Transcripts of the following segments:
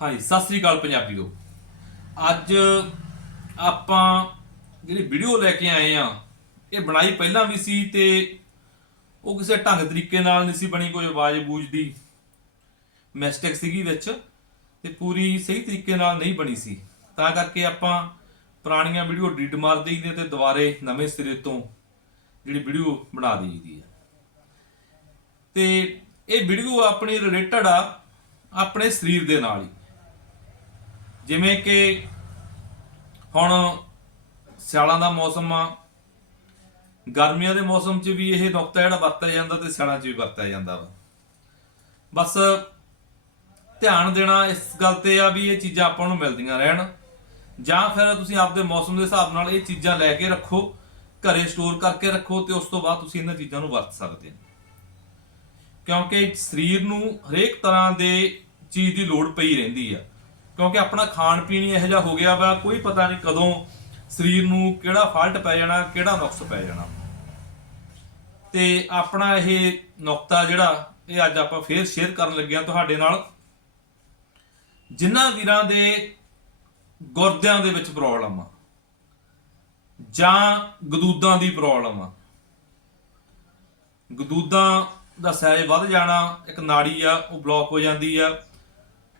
ਹਾਂਜੀ, ਸਤਿ ਸ੍ਰੀ ਅਕਾਲ ਪੰਜਾਬੀਓ। ਅੱਜ ਆਪਾਂ ਜਿਹੜੀ ਵੀਡੀਓ ਲੈ ਕੇ ਆਏ ਆ, ਇਹ ਬਣਾਈ ਪਹਿਲਾਂ ਵੀ ਸੀ ਤੇ ਉਹ ਕਿਸੇ ਢੰਗ ਤਰੀਕੇ ਨਾਲ ਨਹੀਂ ਸੀ ਬਣੀ, ਕੋਈ ਆਵਾਜ਼ ਬੂਝ ਦੀ। ਮਿਸਟੇਕ ਸੀਗੀ ਵਿੱਚ ਤੇ ਪੂਰੀ ਸਹੀ ਤਰੀਕੇ ਨਾਲ ਨਹੀਂ ਬਣੀ ਸੀ। ਤਾਂ ਕਰਕੇ ਆਪਾਂ ਪੁਰਾਣੀਆਂ ਵੀਡੀਓ ਡਿਲੀਟ ਮਾਰ ਦਈਦੇ ਤੇ ਦੁਬਾਰੇ ਨਵੇਂ ਸਿਰੇ ਤੋਂ ਜਿਹੜੀ ਵੀਡੀਓ ਬਣਾ ਦਈਦੀ ਹੈ ਤੇ ਇਹ ਵੀਡੀਓ ਆਪਣੀ ਰਿਲੇਟਡ ਆ ਆਪਣੇ ਸਰੀਰ ਦੇ ਨਾਲ ਹੀ। ਜਿਵੇਂ ਕਿ ਹੁਣ ਸਿਆਲਾਂ ਦਾ ਮੌਸਮ ਆ, ਗਰਮੀਆਂ ਦੇ ਮੌਸਮ 'ਚ ਵੀ ਇਹ ਨੁਕਤਾ ਜਿਹੜਾ ਵਰਤਿਆ ਜਾਂਦਾ ਤੇ ਸਿਆਲਾਂ 'ਚ ਵੀ ਵਰਤਿਆ ਜਾਂਦਾ ਵਾ। ਬਸ ਧਿਆਨ ਦੇਣਾ ਇਸ ਗੱਲ ਤੇ ਆ ਵੀ ਇਹ ਚੀਜ਼ਾਂ ਆਪਾਂ ਨੂੰ ਮਿਲਦੀਆਂ ਰਹਿਣ। ਜਾਂ ਫਿਰ ਤੁਸੀਂ ਆਪਦੇ ਮੌਸਮ ਦੇ ਹਿਸਾਬ ਨਾਲ ਇਹ ਚੀਜ਼ਾਂ ਲੈ ਕੇ ਰੱਖੋ, ਘਰੇ ਸਟੋਰ ਕਰਕੇ ਰੱਖੋ ਤੇ ਉਸ ਤੋਂ ਬਾਅਦ ਤੁਸੀਂ ਇਹਨਾਂ ਚੀਜ਼ਾਂ ਨੂੰ ਵਰਤ ਸਕਦੇ ਹੋ। ਕਿਉਂਕਿ ਸਰੀਰ ਨੂੰ ਹਰੇਕ ਤਰ੍ਹਾਂ ਦੇ ਚੀਜ਼ ਦੀ ਲੋੜ ਪਈ ਰਹਿੰਦੀ ਆ। ਕਿਉਂਕਿ ਆਪਣਾ ਖਾਣ ਪੀਣ ਹੀ ਇਹੋ ਜਿਹਾ ਹੋ ਗਿਆ ਵਾ, ਕੋਈ ਪਤਾ ਨਹੀਂ ਕਦੋਂ ਸਰੀਰ ਨੂੰ ਕਿਹੜਾ ਫਾਲਟ ਪੈ ਜਾਣਾ, ਕਿਹੜਾ ਨੁਕਸ ਪੈ ਜਾਣਾ। ਤੇ ਆਪਣਾ ਇਹ ਨੁਕਤਾ ਜਿਹੜਾ, ਇਹ ਅੱਜ ਆਪਾਂ ਫੇਰ ਸ਼ੇਅਰ ਕਰਨ ਲੱਗੇ ਆ ਤੁਹਾਡੇ ਨਾਲ। ਜਿਨ੍ਹਾਂ ਵੀਰਾਂ ਦੇ ਗੁਰਦਿਆਂ ਦੇ ਵਿੱਚ ਪ੍ਰੋਬਲਮ ਆ, ਜਾਂ ਗਦੂਦਾਂ ਦੀ ਪ੍ਰੋਬਲਮ ਆ। ਗਦੂਦਾਂ ਦਾ ਸਹਿਜ ਵੱਧ ਜਾਣਾ, ਇੱਕ ਨਾੜੀ ਆ, ਉਹ ਬਲੌਕ ਹੋ ਜਾਂਦੀ ਆ।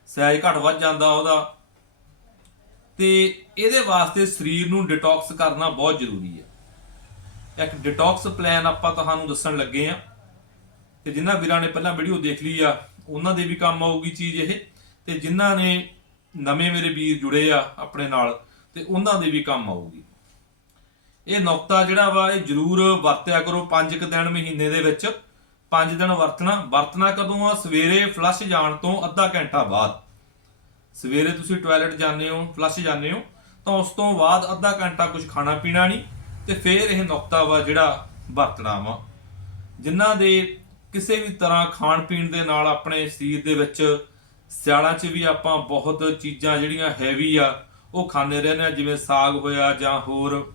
ਸਾਈਜ਼ ਘਟ ਵੱਧ ਜਾਂਦਾ ਉਹਦਾ। ਤੇ ਇਹਦੇ ਵਾਸਤੇ ਸਰੀਰ ਨੂੰ ਡਿਟੌਕਸ ਕਰਨਾ ਬਹੁਤ ਜ਼ਰੂਰੀ ਹੈ। ਇੱਕ ਡਿਟੌਕਸ ਪਲਾਨ ਆਪਾਂ ਤੁਹਾਨੂੰ ਦੱਸਣ ਲੱਗੇ ਆ ਤੇ ਜਿਨ੍ਹਾਂ ਵੀਰਾਂ ਨੇ ਪਹਿਲਾਂ ਵੀਡੀਓ ਦੇਖ ਲਈ ਆ, ਉਹਨਾਂ ਦੇ ਵੀ ਕੰਮ ਆਊਗੀ ਚੀਜ਼ ਇਹ। ਤੇ ਜਿਨ੍ਹਾਂ ਨੇ ਨਵੇਂ ਮੇਰੇ ਵੀਰ ਜੁੜੇ ਆ ਆਪਣੇ ਨਾਲ, ਤੇ ਉਹਨਾਂ ਦੇ ਵੀ ਕੰਮ ਆਊਗੀ। ਇਹ ਨੁਕਤਾ ਜਿਹੜਾ ਵਾ, ਇਹ ਜ਼ਰੂਰ ਵਰਤਿਆ ਕਰੋ 5 ਕੁ ਦਿਨ ਮਹੀਨੇ ਦੇ ਵਿੱਚ। 5 ਦਿਨ ਵਰਤਣਾ ਵਰਤਣਾ ਕਦੋਂ ਆ? ਸਵੇਰੇ ਫਲਸ਼ ਜਾਣ ਤੋਂ ਅੱਧਾ ਘੰਟਾ ਬਾਅਦ। ਸਵੇਰੇ ਤੁਸੀਂ ਟਾਇਲਟ ਜਾਂਦੇ ਹੋ ਫਲਸ਼ ਜਾਂਦੇ ਹੋ, ਤਾਂ ਉਸ ਤੋਂ ਬਾਅਦ ਅੱਧਾ ਘੰਟਾ ਕੁਝ ਖਾਣਾ ਪੀਣਾ ਨਹੀਂ, ਤੇ ਫਿਰ ਇਹ ਨੁਕਤਾ ਵਾ ਜਿਹੜਾ ਵਰਤਣਾ ਵਾ। ਜਿਨ੍ਹਾਂ ਦੇ ਕਿਸੇ ਵੀ ਤਰ੍ਹਾਂ ਖਾਣ ਪੀਣ ਦੇ ਨਾਲ ਆਪਣੇ ਸਰੀਰ ਦੇ ਵਿੱਚ ਸਿਆਲਾਂ 'ਚ ਵੀ ਆਪਾਂ ਬਹੁਤ ਚੀਜ਼ਾਂ ਜਿਹੜੀਆਂ ਹੈਵੀ ਆ, ਉਹ ਖਾਂਦੇ ਰਹਿੰਦੇ ਆ, ਜਿਵੇਂ ਸਾਗ ਹੋਇਆ ਜਾਂ ਹੋਰ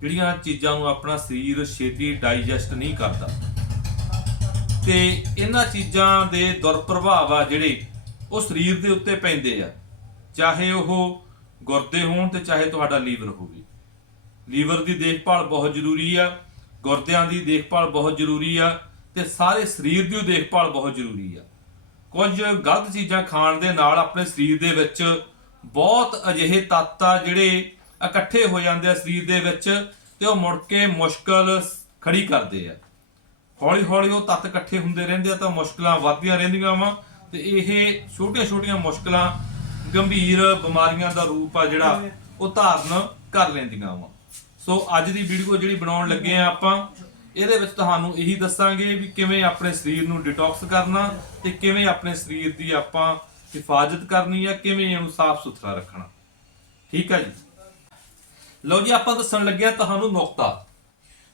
ਜਿਹੜੀਆਂ ਚੀਜ਼ਾਂ ਨੂੰ ਆਪਣਾ ਸਰੀਰ ਛੇਤੀ ਡਾਈਜੈਸਟ ਨਹੀਂ ਕਰਦਾ। ਤੇ ਇਹਨਾਂ ਚੀਜ਼ਾਂ ਦੇ ਦੁਰਪ੍ਰਭਾਵ ਆ ਜਿਹੜੇ ਉਹ ਸਰੀਰ ਦੇ ਉੱਤੇ ਪੈਂਦੇ ਆ। ਚਾਹੇ ਉਹ ਗੁਰਦੇ ਹੋਣ ਤੇ ਚਾਹੇ ਤੁਹਾਡਾ ਲੀਵਰ ਹੋਵੇ। ਲੀਵਰ ਦੀ ਦੇਖਭਾਲ ਬਹੁਤ ਜ਼ਰੂਰੀ ਆ, ਗੁਰਦਿਆਂ ਦੀ ਦੇਖਭਾਲ ਬਹੁਤ ਜ਼ਰੂਰੀ ਆ ਤੇ ਸਾਰੇ ਸਰੀਰ ਦੀ ਦੇਖਭਾਲ ਬਹੁਤ ਜ਼ਰੂਰੀ ਆ। ਕੁਝ ਗਲਤ ਚੀਜ਼ਾਂ ਖਾਣ ਦੇ ਨਾਲ ਆਪਣੇ ਸਰੀਰ ਦੇ ਵਿੱਚ ਬਹੁਤ ਅਜਿਹੇ ਤੱਤ ਆ ਜਿਹੜੇ ਇਕੱਠੇ ਹੋ ਜਾਂਦੇ ਆ ਸਰੀਰ ਦੇ ਵਿੱਚ ਤੇ ਉਹ ਮੁੜ ਕੇ ਮੁਸ਼ਕਲ ਖੜੀ ਕਰਦੇ ਆ। ਹੌਲੀ ਹੌਲੀ ਉਹ ਤੱਤ ਇਕੱਠੇ ਹੁੰਦੇ ਰਹਿੰਦੇ ਆ ਤਾਂ ਮੁਸ਼ਕਲਾਂ ਵੱਧਦੀਆਂ ਰਹਿੰਦੀਆਂ ਵਾ ਤੇ ਇਹ ਛੋਟੀਆਂ-ਛੋਟੀਆਂ ਮੁਸ਼ਕਲਾਂ ਗੰਭੀਰ ਬਿਮਾਰੀਆਂ ਦਾ ਰੂਪ ਆ ਜਿਹੜਾ ਉਹ ਧਾਰਨ ਕਰ ਲੈਂਦੀਆਂ ਵਾ। ਸੋ ਅੱਜ ਦੀ ਵੀਡੀਓ ਜਿਹੜੀ ਬਣਾਉਣ ਲੱਗੇ ਆ ਆਪਾਂ, ਇਹਦੇ ਵਿੱਚ ਤੁਹਾਨੂੰ ਇਹੀ ਦੱਸਾਂਗੇ ਵੀ ਕਿਵੇਂ ਆਪਣੇ ਸਰੀਰ ਨੂੰ ਡਿਟੌਕਸ ਕਰਨਾ ਤੇ ਕਿਵੇਂ ਆਪਣੇ ਸਰੀਰ ਦੀ ਆਪਾਂ ਹਿਫਾਜ਼ਤ ਕਰਨੀ ਆ, ਕਿਵੇਂ ਇਹਨੂੰ ਸਾਫ਼ ਸੁਥਰਾ ਰੱਖਣਾ। ਠੀਕ ਆ ਜੀ? ਲਓ ਜੀ, ਆਪਾਂ ਦੱਸਣ ਲੱਗੇ ਆ ਤੁਹਾਨੂੰ ਨੁਕਤਾ।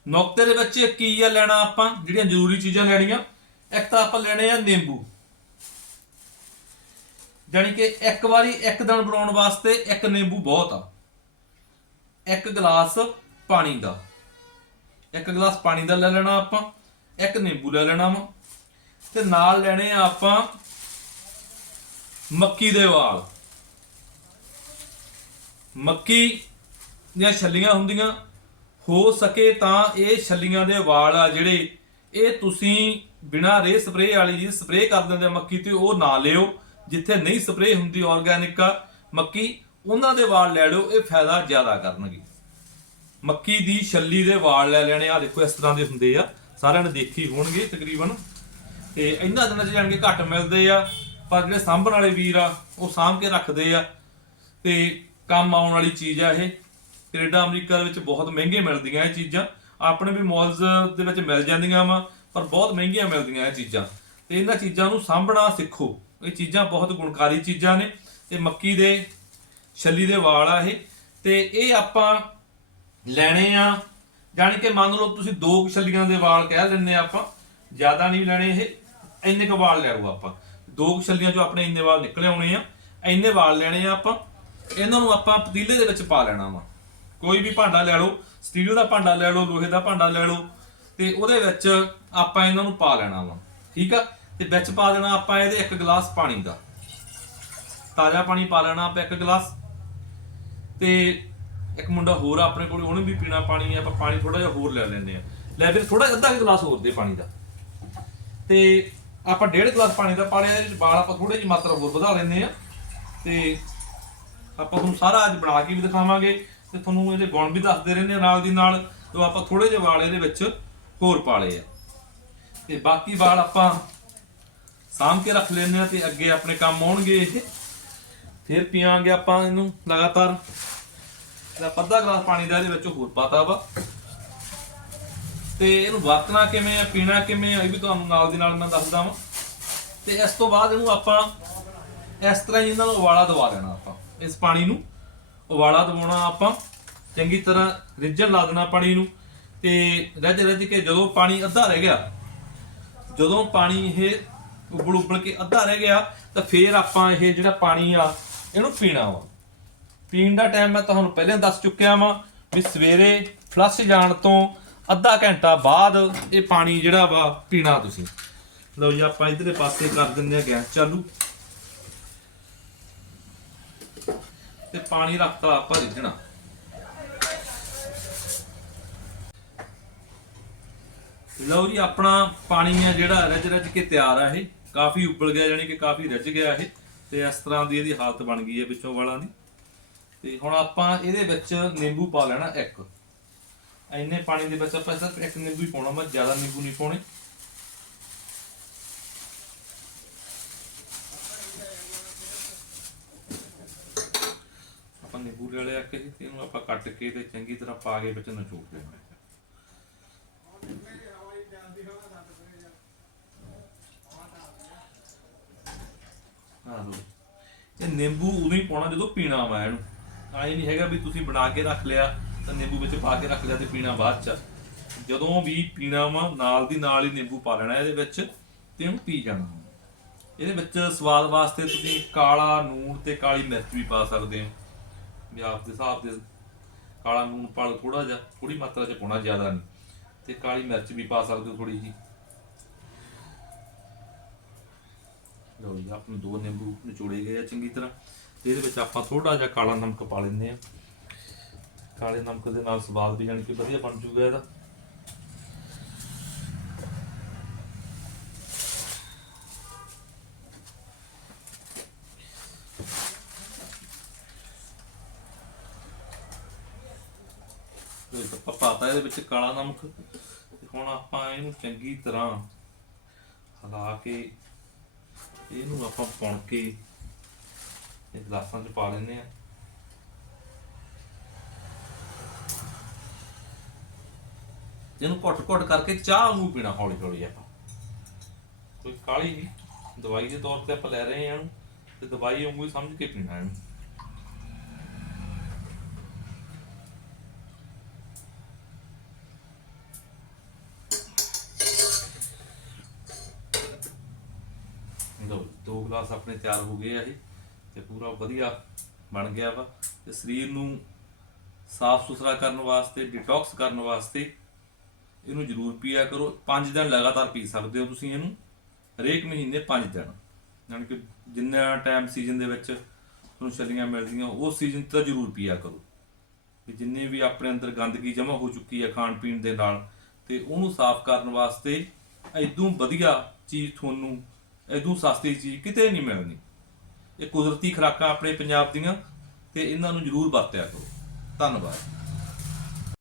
ਨੁਕਤੇ ਦੇ ਵਿੱਚ ਕੀ ਆ ਲੈਣਾ ਆਪਾਂ? ਜਿਹੜੀਆਂ ਜ਼ਰੂਰੀ ਚੀਜ਼ਾਂ ਲੈਣੀਆਂ। ਇੱਕ ਤਾਂ ਆਪਾਂ ਲੈਣੇ ਆ ਨਿੰਬੂ। ਜਾਨੀ ਕਿ ਇੱਕ ਵਾਰੀ ਇੱਕ ਦਿਨ ਬਣਾਉਣ ਵਾਸਤੇ ਇੱਕ ਨਿੰਬੂ ਬਹੁਤ ਆ। ਇੱਕ ਗਲਾਸ ਪਾਣੀ ਦਾ। ਇੱਕ ਗਲਾਸ ਪਾਣੀ ਦਾ ਲੈ ਲੈਣਾ ਆਪਾਂ। ਇੱਕ ਨਿੰਬੂ ਲੈ ਲੈਣਾ ਵਾ। ਤੇ ਨਾਲ ਲੈਣੇ ਆ ਆਪਾਂ ਮੱਕੀ ਦੇ ਵਾਲ। ਮੱਕੀ ਦੀਆਂ ਛੱਲੀਆਂ ਹੁੰਦੀਆਂ। ਹੋ ਸਕੇ ਤਾਂ ਇਹ ਛੱਲੀਆਂ ਦੇ ਵਾਲ ਆ ਜਿਹੜੇ, ਇਹ ਤੁਸੀਂ ਬਿਨਾਂ ਰੇ ਸਪਰੇਅ ਵਾਲੀ ਜੀ ਸਪਰੇਅ ਕਰ ਦਿੰਦੇ ਆ ਮੱਕੀ ਤੇ ਉਹ ਨਾ ਲਿਓ, ਜਿੱਥੇ ਨਹੀਂ ਸਪਰੇਅ ਹੁੰਦੀ ਆਰਗੈਨਿਕ ਆ, ਮੱਕੀ, ਉਹਨਾਂ ਦੇ ਵਾਲ ਲੈ ਲਿਓ, ਇਹ ਫਾਇਦਾ ਜ਼ਿਆਦਾ ਕਰਨਗੇ। ਮੱਕੀ ਦੀ ਛੱਲੀ ਦੇ ਵਾਲ ਲੈ ਲੈਣੇ ਆ, ਦੇਖੋ ਇਸ ਤਰ੍ਹਾਂ ਦੇ ਹੁੰਦੇ ਆ, ਸਾਰਿਆਂ ਨੇ ਦੇਖੀ ਹੋਣਗੇ ਤਕਰੀਬਨ। ਤੇ ਇਹਨਾਂ ਦਿਨਾਂ 'ਚ ਜਾਣਗੇ ਘੱਟ ਮਿਲਦੇ ਆ, ਪਰ ਜਿਹੜੇ ਸਾਂਭਣ ਵਾਲੇ ਵੀਰ ਆ, ਉਹ ਸਾਂਭ ਕੇ ਰੱਖਦੇ ਆ। ਤੇ ਕੰਮ ਆਉਣ ਵਾਲੀ ਚੀਜ਼ ਆ ਇਹ। ਕੈਨੇਡਾ, ਅਮਰੀਕਾ ਦੇ ਵਿੱਚ ਬਹੁਤ ਮਹਿੰਗੇ ਮਿਲਦੀਆਂ ਇਹ ਚੀਜ਼ਾਂ। ਆਪਣੇ ਵੀ ਮਾਲਸ ਦੇ ਵਿੱਚ ਮਿਲ ਜਾਂਦੀਆਂ ਵਾ, ਪਰ ਬਹੁਤ ਮਹਿੰਗੀਆਂ ਮਿਲਦੀਆਂ ਇਹ ਚੀਜ਼ਾਂ। ਤੇ ਇਹਨਾਂ ਚੀਜ਼ਾਂ ਨੂੰ ਸਾਂਭਣਾ ਸਿੱਖੋ। ਇਹ ਚੀਜ਼ਾਂ ਬਹੁਤ ਗੁਣਕਾਰੀ ਚੀਜ਼ਾਂ ਨੇ। ਤੇ ਮੱਕੀ ਦੇ, ਛੱਲੀ ਦੇ ਵਾਲ ਆ ਇਹ। ਤੇ ਇਹ ਆਪਾਂ ਲੈਣੇ ਆ ਜਾਣੀ ਕਿ ਮੰਨ ਲਓ ਤੁਸੀਂ ਦੋ ਕੁ ਛੱਲੀਆਂ ਦੇ ਵਾਲ ਕਹਿ ਲੈਂਦੇ ਆ ਆਪਾਂ, ਜ਼ਿਆਦਾ ਨਹੀਂ ਲੈਣੇ ਇਹ, ਇੰਨੇ ਕੁ ਵਾਲ ਲੈ ਲਓ ਆਪਾਂ। ਦੋ ਕੁ ਛੱਲੀਆਂ ਚੋਂ ਆਪਣੇ ਇੰਨੇ ਵਾਲ ਨਿਕਲੇ ਆਉਣੇ ਆ, ਇੰਨੇ ਵਾਲ ਲੈਣੇ ਆ ਆਪਾਂ। ਇਹਨਾਂ ਨੂੰ ਆਪਾਂ ਪਤੀਲੇ ਦੇ ਵਿੱਚ ਪਾ ਲੈਣਾ ਵਾ। ਕੋਈ ਵੀ ਭਾਂਡਾ ਲੈ ਲਓ ਸਟੀਲ ਦਾ ਭਾਂਡਾ ਲੈ ਲਓ, ਲੋਹੇ ਦਾ ਭਾਂਡਾ ਲੈ ਲਓ, ਤੇ ਉਹਦੇ ਵਿੱਚ ਆਪਾਂ ਇਹਨਾਂ ਨੂੰ ਪਾ ਲੈਣਾ ਵਾ, ਠੀਕ ਆ? ਤੇ ਵਿੱਚ ਪਾ ਦੇਣਾ ਆਪਾਂ ਇਹਦੇ ਇੱਕ ਗਲਾਸ ਪਾਣੀ ਦਾ। ਤਾਜ਼ਾ ਪਾਣੀ ਪਾ ਲੈਣਾ ਆਪਾਂ ਇੱਕ ਗਲਾਸ। ਤੇ ਇੱਕ ਮੁੰਡਾ ਹੋਰ ਆਪਣੇ ਕੋਲ, ਉਹਨੇ ਵੀ ਪੀਣਾ ਪਾਣੀ, ਆਪਾਂ ਪਾਣੀ ਥੋੜਾ ਜਿਹਾ ਹੋਰ ਲੈ ਲੈਂਦੇ ਆ। ਲੈ ਫਿਰ ਥੋੜਾ ਅੱਧਾ ਕੁ ਗਲਾਸ ਹੋਰ ਦੇ ਪਾਣੀ ਦਾ। ਤੇ ਆਪਾਂ ਡੇਢ ਗਲਾਸ ਪਾਣੀ ਦਾ ਪਾ ਲਿਆ, ਇਹਦੇ ਵਿੱਚ ਬਾਲ ਆਪਾਂ ਥੋੜੀ ਜਿਹੀ ਮਾਤਰਾ ਹੋਰ ਵਧਾ ਲੈਂਦੇ ਆ। ਤੇ ਆਪਾਂ ਤੁਹਾਨੂੰ ਸਾਰਾ ਅੱਜ ਬਣਾ ਕੇ ਵੀ ਦਿਖਾਵਾਂਗੇ। ਤੇ ਤੁਹਾਨੂੰ ਇਹਦੇ ਗੁਣ ਵੀ ਦੱਸਦੇ ਰਹਿੰਦੇ ਆ, ਨਾਲ ਦੀ ਨਾਲ ਜੋ ਆਪਾਂ ਥੋੜੇ ਜਿਹੇ ਵਾਲ ਇਹਦੇ ਵਿੱਚ ਹੋਰ ਪਾ ਲਏ ਆ। ਤੇ ਬਾਕੀ ਵਾਲ ਆਪਾਂ ਸਾਂਭ ਕੇ ਰੱਖ ਲੈਂਦੇ ਆ ਤੇ ਅੱਗੇ ਆਪਣੇ ਕੰਮ ਆਉਣਗੇ ਇਹ। ਫਿਰ ਪੀਵਾਂਗੇ ਆਪਾਂ ਇਹਨੂੰ ਲਗਾਤਾਰ। ਤੇ ਆਪਾਂ ਅੱਧਾ ਗਲਾਸ ਪਾਣੀ ਦਾ ਇਹਦੇ ਵਿੱਚ ਹੋਰ ਪਾਤਾ ਵਾ। ਤੇ ਇਹਨੂੰ ਵਰਤਣਾ ਕਿਵੇਂ ਆ, ਪੀਣਾ ਕਿਵੇਂ ਆ, ਇਹ ਵੀ ਤੁਹਾਨੂੰ ਨਾਲ ਦੀ ਨਾਲ ਮੈਂ ਦੱਸਦਾ ਵਾਂ। ਤੇ ਇਸ ਤੋਂ ਬਾਅਦ ਇਹਨੂੰ ਆਪਾਂ ਇਸ ਤਰ੍ਹਾਂ ਹੀ ਇਹਨਾਂ ਨੂੰ ਉਬਾਲਾ ਦਵਾ ਦੇਣਾ ਆਪਾਂ, ਇਸ ਪਾਣੀ ਨੂੰ। ਉਬਾਲਾ ਦਵਾਉਣਾ ਆਪਾਂ। ਚੰਗੀ ਤਰ੍ਹਾਂ ਰਿੱਝਣ ਲਾ ਦੇਣਾ ਪਾਣੀ ਨੂੰ। ਤੇ ਰੱਜ ਰੱਜ ਕੇ ਜਦੋਂ ਪਾਣੀ ਅੱਧਾ ਰਹਿ ਗਿਆ, ਜਦੋਂ ਪਾਣੀ ਇਹ ਉਬਲ ਉਬਲ ਕੇ ਅੱਧਾ ਰਹਿ ਗਿਆ, ਤਾਂ ਫੇਰ ਆਪਾਂ ਇਹ ਜਿਹੜਾ ਪਾਣੀ ਆ, ਇਹਨੂੰ ਪੀਣਾ ਵਾ। ਪੀਣ ਦਾ ਟਾਈਮ ਮੈਂ ਤੁਹਾਨੂੰ ਪਹਿਲਾਂ ਦੱਸ ਚੁੱਕਿਆ ਵਾਂ ਵੀ ਸਵੇਰੇ ਫਲੱਸ਼ ਜਾਣ ਤੋਂ ਅੱਧਾ ਘੰਟਾ ਬਾਅਦ ਇਹ ਪਾਣੀ ਜਿਹੜਾ ਵਾ ਪੀਣਾ ਤੁਸੀਂ। ਲਓ ਜੀ, ਆਪਾਂ ਇਧਰਲੇ ਪਾਸੇ ਕਰ ਦਿੰਦੇ ਆ ਗੈਸ ਚਾਲੂ। ਤੇ ਪਾਣੀ ਰੱਖਤਾ ਆਪਾਂ ਰਿੱਝਣਾ। ਲਓ ਜੀ, ਆਪਣਾ ਪਾਣੀ ਆ ਜਿਹੜਾ ਰੱਜ ਰੱਜ ਕੇ ਤਿਆਰ ਆ ਇਹ। ਕਾਫੀ ਉਬਲ ਗਿਆ ਯਾਨੀ ਕਿ ਕਾਫੀ ਰੱਜ ਗਿਆ ਇਹ। ਤੇ ਇਸ ਤਰ੍ਹਾਂ ਦੀ ਇਹਦੀ ਹਾਲਤ ਬਣ ਗਈ ਹੈ ਪਿੱਛੋਂ ਵਾਲਾਂ ਦੀ। ਤੇ ਹੁਣ ਆਪਾਂ ਇਹਦੇ ਵਿੱਚ ਨਿੰਬੂ ਪਾ ਲੈਣਾ ਇੱਕ। ਇੰਨੇ ਪਾਣੀ ਦੇ ਵਿੱਚ ਆਪਾਂ ਸਿਰਫ ਇੱਕ ਨਿੰਬੂ ਹੀ ਪਾਉਣਾ, ਮੈਂ ਜ਼ਿਆਦਾ ਨਿੰਬੂ ਨਹੀਂ ਪਾਉਣੇ ਆਪਾਂ ਨਿੰਬੂ ਲੈ ਤੇ ਇਹਨੂੰ ਆਪਾਂ ਕੱਟ ਕੇ ਤੇ ਚੰਗੀ ਤਰ੍ਹਾਂ ਪਾ ਕੇ ਵਿੱਚ ਨਿਚੋੜ ਦੇਣਾ ਹੈ। ਆਹ। ਲਓ ਇਹ ਨਿੰਬੂ ਉਦੋਂ ਹੀ ਪਾਉਣਾ ਜਦੋਂ ਪੀਣਾ ਵਾ ਇਹਨੂੰ। ਆਏ ਨਹੀਂ ਹੈਗਾ ਵੀ ਤੁਸੀਂ ਬਣਾ ਕੇ ਰੱਖ ਲਿਆ ਤਾਂ ਨਿੰਬੂ ਵਿੱਚ ਪਾ ਕੇ ਰੱਖ ਲਿਆ ਤੇ ਪੀਣਾ ਬਾਅਦ ਚ। ਜਦੋਂ ਵੀ ਪੀਣਾ ਵਾ, ਨਾਲ ਦੀ ਨਾਲ ਹੀ ਨਿੰਬੂ ਪਾ ਲੈਣਾ ਇਹਦੇ ਵਿੱਚ ਤੇ ਉਹਨੂੰ ਪੀ ਜਾਣਾ। ਇਹਦੇ ਵਿੱਚ ਸਵਾਦ ਵਾਸਤੇ ਤੁਸੀਂ ਕਾਲਾ ਨੂਣ ਤੇ ਕਾਲੀ ਮਿਰਚ ਵੀ ਪਾ ਸਕਦੇ ਹੋ। ਵੀ ਆਪ ਦੇ ਹਿਸਾਬ ਦੇ ਕਾਲਾ ਨੂਣ ਪਾ ਲਓ ਥੋੜਾ ਜਿਹਾ ਥੋੜੀ ਮਾਤਰਾ ਚ ਪਾਉਣਾ ਜ਼ਿਆਦਾ ਨਹੀਂ ਤੇ ਕਾਲੀ ਮਿਰਚ ਵੀ ਪਾ ਸਕਦੇ ਹੋ ਥੋੜੀ ਜੀ ਲਓ ਜੀ ਆਪਣੇ ਦੋ ਨਿੰਬੂ ਨਿਚੋੜੇ ਗਏ ਆ ਚੰਗੀ ਤਰ੍ਹਾਂ ਤੇ ਇਹਦੇ ਵਿੱਚ ਆਪਾਂ ਥੋੜਾ ਜਿਹਾ ਕਾਲਾ ਨਮਕ ਪਾ ਲੈਂਦੇ ਆ ਕਾਲੇ ਨਮਕ ਦੇ ਨਾਲ ਸਵਾਦ ਵੀ ਜਾਣੀ ਕਿ ਵਧੀਆ ਬਣ ਜੂਗਾ ਇਹਦਾ। ਤਾਂ ਆਪਾਂ ਪਾਤਾ, ਇਹਦੇ ਵਿੱਚ ਕਾਲਾ ਨਮਕ। ਤੇ ਹੁਣ ਆਪਾਂ ਇਹਨੂੰ ਚੰਗੀ ਤਰ੍ਹਾਂ ਹਿਲਾ ਕੇ ਇਹਨੂੰ ਆਪਾਂ ਪੁਣ ਕੇ ਇਹ ਗਲਾਸਾਂ 'ਚ ਪਾ ਲੈਂਦੇ ਆ ਇਹਨੂੰ ਘੁੱਟ-ਘੁੱਟ ਕਰਕੇ ਚਾਹ ਵਾਂਗੂ ਪੀਣਾ ਹੌਲੀ ਹੌਲੀ ਆਪਾਂ। ਕੋਈ ਕਾਲੀ ਨਹੀਂ। ਦਵਾਈ ਦੇ ਤੌਰ ਤੇ ਆਪਾਂ ਲੈ ਰਹੇ ਹਾਂ ਇਹਨੂੰ ਤੇ ਦਵਾਈ ਵਾਂਗੂ ਹੀ ਸਮਝ ਕੇ ਪੀਣਾ ਇਹਨੂੰ। ਗਲਾਸ ਆਪਣੇ ਤਿਆਰ ਹੋ ਗਏ ਆ ਇਹ ਤੇ ਪੂਰਾ ਵਧੀਆ ਬਣ ਗਿਆ ਵਾ ਤੇ ਸਰੀਰ ਨੂੰ ਸਾਫ਼ ਸੁਥਰਾ ਕਰਨ ਵਾਸਤੇ ਡਿਟੌਕਸ ਕਰਨ ਵਾਸਤੇ ਇਹਨੂੰ ਜ਼ਰੂਰ ਪੀਆ ਕਰੋ। 5 ਦਿਨ ਲਗਾਤਾਰ ਪੀ ਸਕਦੇ ਹੋ ਤੁਸੀਂ ਇਹਨੂੰ। ਹਰੇਕ ਮਹੀਨੇ 5 ਦਿਨ। ਯਾਨੀ ਕਿ ਜਿੰਨਾ ਟਾਈਮ ਸੀਜ਼ਨ ਦੇ ਵਿੱਚ ਤੁਹਾਨੂੰ ਛੱਲੀਆਂ ਮਿਲਦੀਆਂ, ਉਸ ਸੀਜ਼ਨ ਤਾਂ ਜ਼ਰੂਰ ਪੀਆ ਕਰੋ। ਕਿ ਜਿੰਨੇ ਵੀ ਆਪਣੇ ਅੰਦਰ ਗੰਦਗੀ ਜਮ੍ਹਾਂ ਹੋ ਚੁੱਕੀ ਹੈ ਖਾਣ ਪੀਣ ਦੇ ਨਾਲ, ਤੇ ਉਹਨੂੰ ਸਾਫ਼ ਕਰਨ ਵਾਸਤੇ ਐਦੋਂ ਵਧੀਆ ਚੀਜ਼ ਤੁਹਾਨੂੰ ਐਦੋਂ ਸਸਤੀ ਚੀਜ਼ ਕਿਤੇ ਨਹੀਂ ਮਿਲਣੀ। ਇਹ ਕੁਦਰਤੀ ਖੁਰਾਕਾਂ ਆਪਣੇ ਪੰਜਾਬ ਦੀਆਂ ਤੇ ਇਹਨਾਂ ਨੂੰ ਜ਼ਰੂਰ ਵਰਤਿਆ ਕਰੋ। ਧੰਨਵਾਦ।